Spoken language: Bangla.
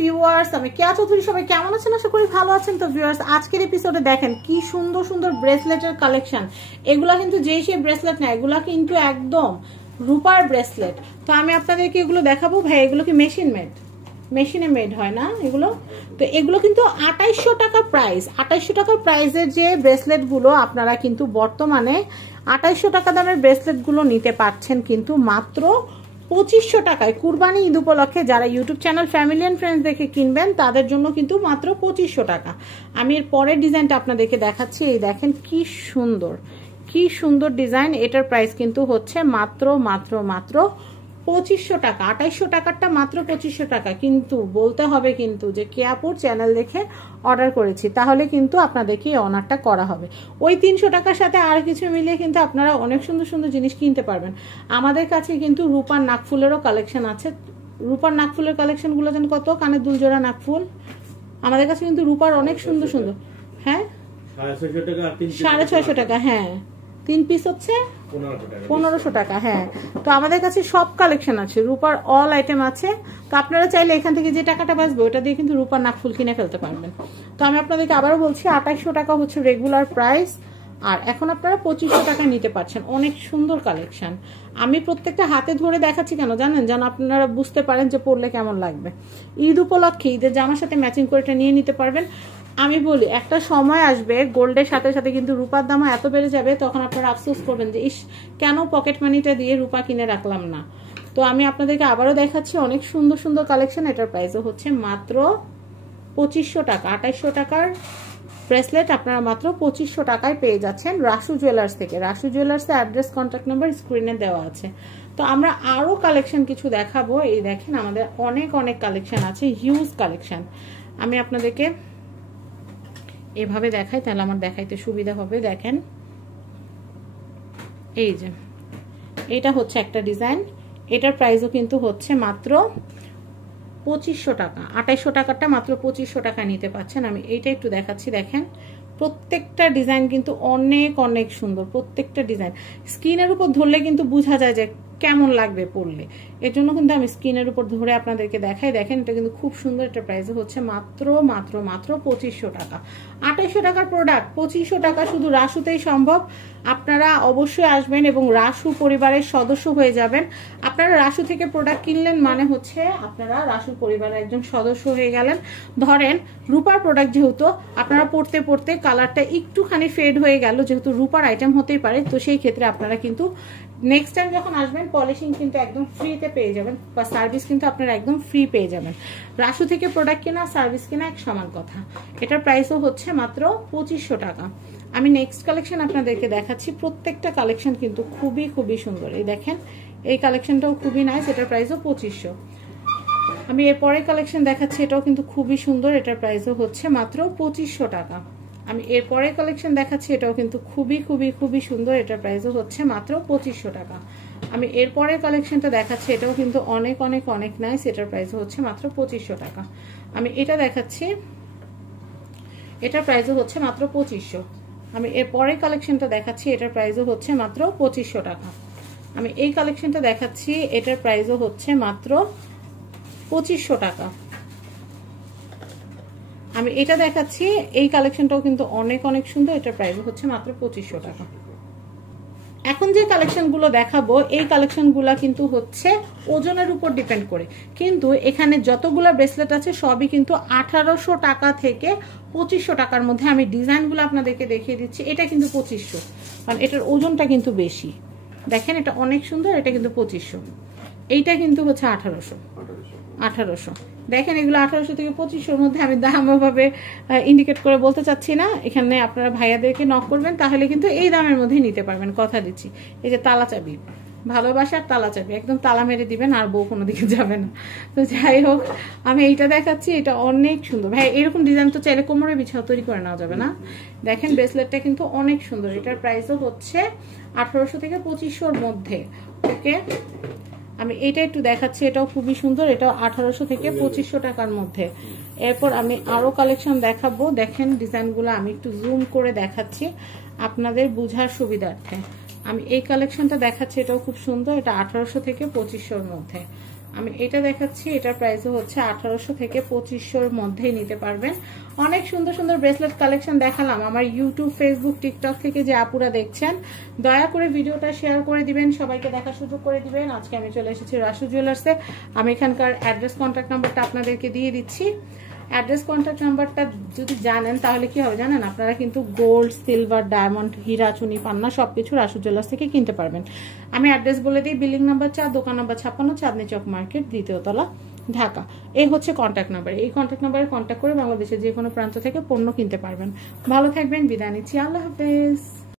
ভিউয়ার্স, আমি কেয়া চৌধুরী। সবাই কেমন আছেন? আশা করি ভালো আছেন। তো ভিউয়ার্স, আজকের এপিসোডে দেখেন কি সুন্দর সুন্দর ব্রেসলেটের কালেকশন। এগুলা কিন্তু যেই সেই ব্রেসলেট না, এগুলা কিন্তু একদম রূপার ব্রেসলেট। তো আমি আপনাদেরকে এগুলো দেখাবো। ভাই এগুলো কি মেশিনে মেড হয় না এগুলো? তো এগুলো কিন্তু 2800 টাকা প্রাইস। 2800 টাকার প্রাইসের যে ব্রেসলেট গুলো আপনারা কিন্তু বর্তমানে 2800 টাকা দামের ব্রেসলেট গুলো নিতে পারছেন কিন্তু মাত্র 2500 টাকায়। কুরবানি ঈদ উপলক্ষে যারা YouTube channel family and friends দেখে কিনবেন তাদের জন্য কিন্তু মাত্র 2500 টাকা। আমি এর পরের ডিজাইনটা আপনাদেরকে দেখাচ্ছি। এই দেখেন কি সুন্দর ডিজাইন। এটার প্রাইস কিন্তু হচ্ছে মাত্র 2500 টাকা। 2800 টাকারটা মাত্র 2500 টাকা। কিন্তু বলতে হবে কিন্তু যে কেয়াপুর চ্যানেল দেখে অর্ডার করেছি, তাহলে কিন্তু আপনাদেরকে এই অনারটা করা হবে। ওই 300 টাকার সাথে আর কিছু মিলিয়ে কিন্তু আপনারা অনেক সুন্দর সুন্দর জিনিস কিনতে পারবেন। আমাদের কাছে কিন্তু রূপার নাকফুলেরও কালেকশন আছে। রূপার নাকফুলের কালেকশনগুলো যেন কত, কানে দুলজোড়া নাকফুল। আমাদের কাছে কিন্তু রূপার অনেক সুন্দর সুন্দর। হ্যাঁ 650 টাকা। হ্যাঁ 3 পিস হচ্ছে 1500 টাকা। হ্যাঁ, তো আমাদের কাছে সব কালেকশন আছে, রূপার অল আইটেম আছে। তো আপনারা চাইলে এখান থেকে যে টাকাটা বাঁচবে ওটা দিয়ে কিন্তু রূপার নাকফুল কিনে ফেলতে পারবেন। তো আমি আপনাদেরকে আবারও বলছি 2800 টাকা হচ্ছে রেগুলার প্রাইস, আর এখন আপনারা 2500 টাকা নিতে পারছেন। অনেক সুন্দর কালেকশন। আমি প্রত্যেকটা হাতে ধরে দেখাচ্ছি কেন জানেন? যেন আপনারা বুঝতে পারেন যে পরলে কেমন লাগবে। ঈদ উপলক্ষে ঈদের জামার সাথে ম্যাচিং করে এটা নিয়ে নিতে পারবেন। আমি বলি একটা সময় আসবে গোল্ডের সাথে সাথে কিন্তু রূপার দামও এত বেড়ে যাবে, তখন আপনারা আফসোস করবেন যে ইস কেন পকেট মানিটা দিয়ে রূপা কিনে রাখলাম না। তো আমি আপনাদেরকে আবারও দেখাচ্ছি অনেক সুন্দর সুন্দর কালেকশন। এটার প্রাইসও হচ্ছে মাত্র 2500 টাকা। 2800 টাকার ব্রেসলেট আপনারা মাত্র 2500 টাকায় পেয়ে যাচ্ছেন রাসু জুয়েলার্স থেকে। রাসু জুয়েলার্সে অ্যাড্রেস কন্ট্যাক্ট নাম্বার স্ক্রিনে দেওয়া আছে। তো আমরা আরও কালেকশন কিছু দেখাবো। এই দেখেন আমাদের অনেক কালেকশন আছে, হিউজ কালেকশন। আমি আপনাদেরকে এভাবে দেখাই, তাহলে আমার দেখাইতে সুবিধা হবে। দেখেন এই যে এটা হচ্ছে একটা ডিজাইন। এটার প্রাইসও কিন্তু হচ্ছে মাত্র 2500 টাকা। 2800 টাকারটা মাত্র 2500 টাকা নিতে পাচ্ছেন। আমি এইটা একটু দেখাচ্ছি। দেখেন প্রত্যেকটা ডিজাইন কিন্তু অনেক সুন্দর। প্রত্যেকটা ডিজাইন স্কিনের উপর ধরলে কিন্তু বোঝা যায় যে কেমন লাগবে পরলে। এর জন্য কিন্তু আমি স্কিনের উপর ধরে আপনাদেরকে দেখাই। দেখেন এটা কিন্তু খুব সুন্দর। এটা প্রাইস হচ্ছে মাত্র 2500 টাকা। 2800 টাকার প্রোডাক্ট 2500 টাকা শুধু রাসুতেই সম্ভব। আপনারা অবশ্যই আসবেন এবং রাসু পরিবারের সদস্য হয়ে যাবেন। আপনারা রাসু থেকে প্রোডাক্ট কিনলেন মানে হচ্ছে আপনারা রাসু পরিবারের একজন সদস্য হয়ে গেলেন। ধরেন রূপার প্রোডাক্ট যেহেতু আপনারা পড়তে পড়তে কালারটা একটুখানি ফেড হয়ে গেল, যেহেতু রূপার আইটেম হতেই পারে, তো সেই ক্ষেত্রে আপনারা কিন্তু নেক্সট টাইম যখন আসবেন পলিশিং কিন্তু একদম ফ্রিতে পেয়ে যাবেন, বা সার্ভিস কিন্তু আপনারা একদম ফ্রি পেয়ে যাবেন। রাসু থেকে প্রোডাক্ট কেনা সার্ভিস কেনা এক সমান কথা। এটার প্রাইসও হচ্ছে মাত্র 2500 টাকা। আমি নেক্সট কালেকশন আপনাদেরকে দেখাচ্ছি। প্রত্যেকটা কালেকশন কিন্তু খুবই সুন্দর। এই দেখেন এই কালেকশনটাও খুবই নাইস। এটার প্রাইসও 2500। আমি এরপরে কালেকশন দেখাচ্ছি, এটাও কিন্তু খুবই সুন্দর। এটার প্রাইসও হচ্ছে মাত্র 2500 টাকা। আমি এরপরে কালেকশন দেখাচ্ছি, এটাও কিন্তু খুবই সুন্দর। এটার প্রাইসও হচ্ছে মাত্র 2500 টাকা। আমি এরপরে কালেকশনটা দেখাচ্ছি, এটাও কিন্তু অনেক নাইস। এটার প্রাইসও হচ্ছে মাত্র 2500 টাকা। আমি এটা দেখাচ্ছি, এটার প্রাইসও হচ্ছে মাত্র 2500। আমি এরপরে কালেকশনটা দেখাচ্ছি, এটার প্রাইসও হচ্ছে মাত্র 2500 টাকা। আমি এই কালেকশনটা দেখাচ্ছি, এটার প্রাইসও হচ্ছে মাত্র 2500 টাকা। আমি এটা দেখাচ্ছি, এই কালেকশনটাও কিন্তু অনেক সুন্দর। এটার প্রাইস হচ্ছে মাত্র 2500 টাকা। এখন যে কালেকশনগুলো দেখাবো এই কালেকশনগুলো কিন্তু হচ্ছে ওজনের উপর ডিপেন্ড করে, কিন্তু এখানে যতগুলো ব্রেসলেট আছে সবই কিন্তু 1800 টাকা থেকে 2500 টাকার মধ্যে। আমি ডিজাইনগুলো আপনাদেরকে দেখিয়ে দিচ্ছি। এটা কিন্তু 2500, কারণ এটার ওজনটা কিন্তু বেশি। দেখেন এটা অনেক সুন্দর। এটা কিন্তু 2500। এইটা কিন্তু হচ্ছে 1800। দেখেন এগুলো 1800 থেকে 2500-র মধ্যে। আমি দাম ওভাবে ইন্ডিকেট করে বলতে চাচ্ছি না। এখানে আপনারা ভাইয়াদেরকে নক করবেন, তাহলে কিন্তু এই দামের মধ্যেই নিতে পারবেন, কথা দিচ্ছি। এই যে তালা চাবি, ভালোবাসার তালা চাবি, একদম তালা মেরে দিবেন আর বউ কোনো দিকে যাবে না। তো যাই হোক, আমি এইটা দেখাচ্ছি। এটা অনেক সুন্দর। ভাই এরকম ডিজাইন তো চাইলে কোমরে বিছাও তৈরি করে নেওয়া যাবে না? দেখেন ব্রেসলেটটা কিন্তু অনেক সুন্দর। এটার প্রাইসও হচ্ছে 1800 থেকে 2500-র মধ্যে। ওকে, আমি এটা একটু দেখাচ্ছি। এটাও খুবই সুন্দর। এটাও 1800 থেকে 2500 টাকার মধ্যে। এরপর আমি আরো কালেকশন দেখাবো। দেখেন ডিজাইনগুলো আমি একটু জুম করে দেখাচ্ছি আপনাদের বোঝার সুবিধার্থে। আমি এই কালেকশনটা দেখাচ্ছি, এটাও খুব সুন্দর। এটা 1800 থেকে 2500-র মধ্যে। আমি এটা দেখাচ্ছি, এটার প্রাইসও হচ্ছে 1800 থেকে 2500-র মধ্যেই নিতে পারবেন। অনেক সুন্দর সুন্দর ব্রেসলেট কালেকশন দেখালাম। আমার ইউটিউব, ফেসবুক, টিকটক থেকে যে আপুরা দেখছেন দয়া করে ভিডিওটা শেয়ার করে দিবেন, সবাইকে দেখার সুযোগ করে দিবেন। আজকে আমি চলে এসেছি রাসু জুয়েলার্সে। আমি এখানকার অ্যাড্রেস, কন্ট্যাক্ট নাম্বারটা আপনাদেরকে দিয়ে দিচ্ছি। অ্যাড্রেস, কন্ট্যাক্ট নাম্বারটা যদি জানেন তাহলে কি হবে জানেন, আপনারা কিন্তু গোল্ড, সিলভার, ডায়মন্ড, হীরা, চুনি, পান্না সবকিছু রাসু জুয়েলার্স থেকে কিনতে পারবেন। আমি অ্যাড্রেস বলে দিই, বিল্ডিং নাম্বার 4, দোকান নাম্বার 56, চাঁদনি চক মার্কেট, 2য় তলা, ঢাকা। এই হচ্ছে কন্ট্যাক্ট নাম্বার। এই কন্ট্যাক্ট নাম্বারে কন্ট্যাক্ট করে বাংলাদেশের যে কোনো প্রান্ত থেকে পণ্য কিনতে পারবেন। ভালো থাকবেন, বিদায় নিচ্ছি, আল্লাহ হাফেজ।